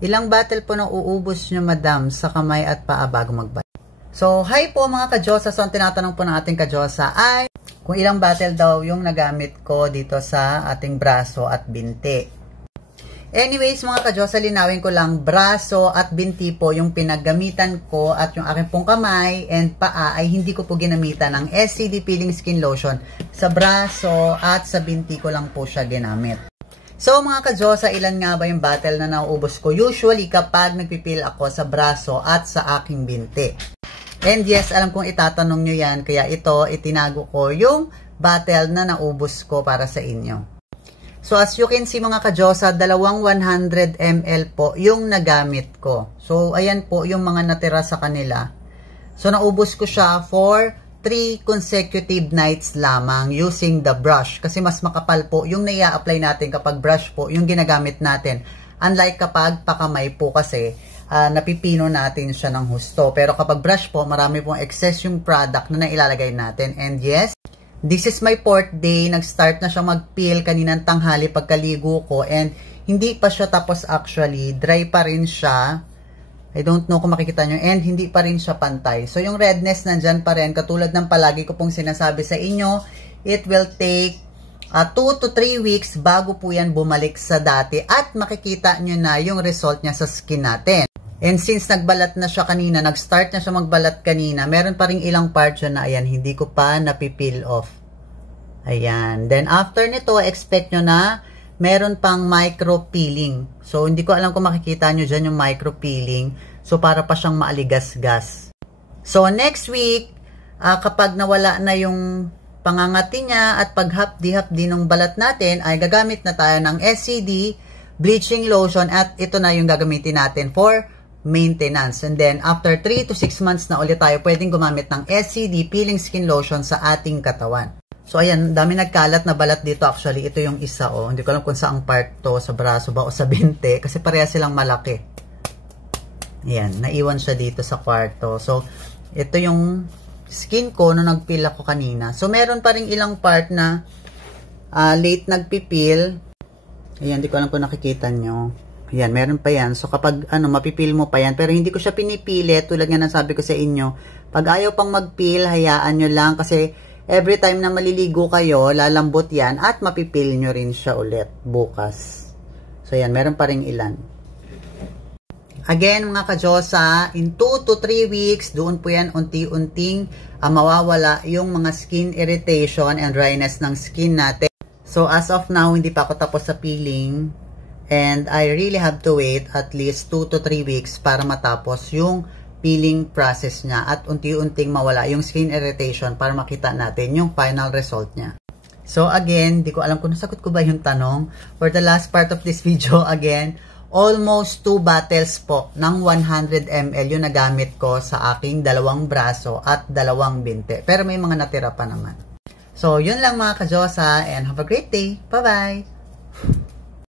Ilang bottle po nang uubos nyo, madam, sa kamay at paa bago magbalik? So, hi po mga ka-Diyosa. So, ang tinatanong po ng ating ka-Diyosa ay kung ilang bottle daw yung nagamit ko dito sa ating braso at binti. Anyways, mga ka-Diyosa, linawin ko lang, braso at binti po yung pinaggamitan ko at yung aking pong kamay and paa ay hindi ko po ginamitan ng SCD Peeling Skin Lotion. Sa braso at sa binti ko lang po siya ginamit. So mga ka-Diyosa, ilan nga ba yung bottle na nauubos ko? Usually kapag nagpipil ako sa braso at sa aking binti. And yes, alam kong itatanong nyo yan, kaya ito, itinago ko yung bottle na naubos ko para sa inyo. So as you can see mga ka-Diyosa, dalawang 100 ml po yung nagamit ko. So ayan po yung mga natira sa kanila. So naubos ko siya for 3 consecutive nights lamang using the brush. Kasi mas makapal po yung nai-apply natin kapag brush po yung ginagamit natin. Unlike kapag pakamay po kasi napipino natin siya ng husto. Pero kapag brush po, marami pong excess yung product na nailalagay natin. And yes, this is my 4th day. Nag-start na siya mag-peel kaninang tanghali pagkaligo ko. And hindi pa siya tapos actually. Dry pa rin siya. I don't know kung makikita nyo. And hindi pa rin siya pantay. So yung redness nandyan pa rin. Katulad ng palagi ko pong sinasabi sa inyo, it will take 2 to 3 weeks bago po yan bumalik sa dati. At makikita nyo na yung result niya sa skin natin. And since nagbalat na siya kanina, nag-start na siya magbalat kanina, meron pa rin ilang part siya na ayan, hindi ko pa napipeel off. Ayan. Then after nito, expect nyo na meron pang micro peeling. So hindi ko alam kung makikita nyo dyan yung micro peeling. So para pa siyang maaligas-gas. So next week, kapag nawala na yung pangangati niya at paghapdi-hapdi ng balat natin, ay gagamit na tayo ng SCD bleaching lotion at ito na yung gagamitin natin for maintenance. And then, after 3 to 6 months na ulit tayo pwedeng gumamit ng SCD Peeling Skin Lotion sa ating katawan. So, ayan, dami nagkalat na balat dito. Actually, ito yung isa, oh. Hindi ko alam kung saang part to, sa braso ba o sa binte, kasi pareha silang malaki. Ayan, naiwan siya dito sa kwarto. So, ito yung skin ko nung nagpeel ako kanina. So, meron pa rin ilang part na late nagpipil. Ayan, hindi ko alam kung nakikita nyo. Ayan, meron pa yan. So, kapag, mapipil mo pa yan. Pero hindi ko siya pinipilit. Tulad nga ng sabi ko sa inyo. Pag ayaw pang magpil, hayaan nyo lang. Kasi, every time na maliligo kayo, lalambot yan. At mapipil nyo rin siya ulit bukas. So, ayan, meron pa rin ilan. Again, mga ka-Diyosa, in 2 to 3 weeks, doon po yan unti-unting mawawala yung mga skin irritation and dryness ng skin natin. So, as of now, hindi pa ako tapos sa peeling. And I really have to wait at least 2 to 3 weeks para matapos yung peeling process niya at unti-unting mawala yung skin irritation para makita natin yung final result niya. So again, di ko alam kung nasagot ko ba yung tanong. For the last part of this video, again, almost 2 bottles po ng 100 ml yung nagamit ko sa aking 2 braso at 2 binti. Pero may mga natira pa naman. So, yun lang mga ka-Diyosa and have a great day. Bye-bye!